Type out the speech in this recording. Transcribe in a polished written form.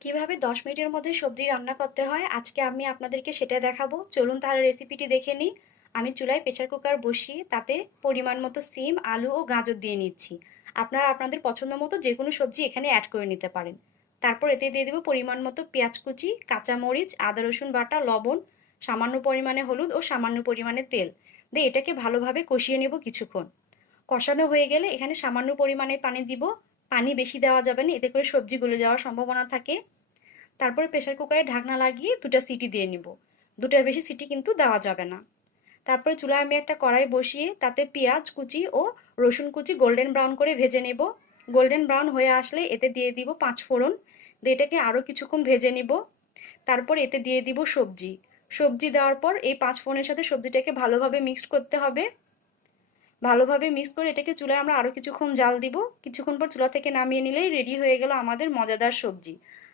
কিভাবে 10 মিনিটের মধ্যে সবজি রান্না করতে হয় আজকে আমি আপনাদেরকে সেটা দেখাবো। চলুন তাহলে রেসিপিটি দেখে নিই। আমি চুলায় প্রেসার কুকার বসিয়ে তাতে পরিমাণ মতো সিম, আলু ও গাজর দিয়ে নিচ্ছি। আপনারা আপনাদের পছন্দ মতো যে কোনো সবজি এখানে অ্যাড করে নিতে পারেন। তারপর এতে দিয়ে দেবো পরিমাণ মতো পেঁয়াজ কুচি, কাঁচামরিচ, আদা রসুন বাটা, লবণ, সামান্য পরিমাণে হলুদ ও সামান্য পরিমাণে তেল দিয়ে এটাকে ভালোভাবে কষিয়ে নেব কিছুক্ষণ। কষানো হয়ে গেলে এখানে সামান্য পরিমাণে পানি দিব। পানি বেশি দেওয়া যাবে না, এতে করে সবজি গলে যাওয়ার সম্ভাবনা থাকে। তারপরে প্রেসার কুকারে ঢাকনা লাগিয়ে 2টা সিটি দিয়ে নিব। 2টার বেশি সিটি কিন্তু দেওয়া যাবে না। তারপরে চুলায় আমি একটা কড়াই বসিয়ে তাতে পেঁয়াজ কুচি ও রসুন কুচি গোল্ডেন ব্রাউন করে ভেজে নেব। গোল্ডেন ব্রাউন হয়ে আসলে এতে দিয়ে দিব 5 ফোড়ন, দিয়ে এটাকে আরও কিছুক্ষণ ভেজে নিব। তারপর এতে দিয়ে দিব সবজি। সবজি দেওয়ার পর এই 5 ফোড়নের সাথে সবজিটাকে ভালোভাবে মিক্সড করতে হবে। ভালোভাবে মিক্স করে এটাকে চুলায় আমরা আরও কিছুক্ষণ জাল দিব। কিছুক্ষণ পর চুলা থেকে নামিয়ে নিলেই রেডি হয়ে গেল আমাদের মজাদার সবজি।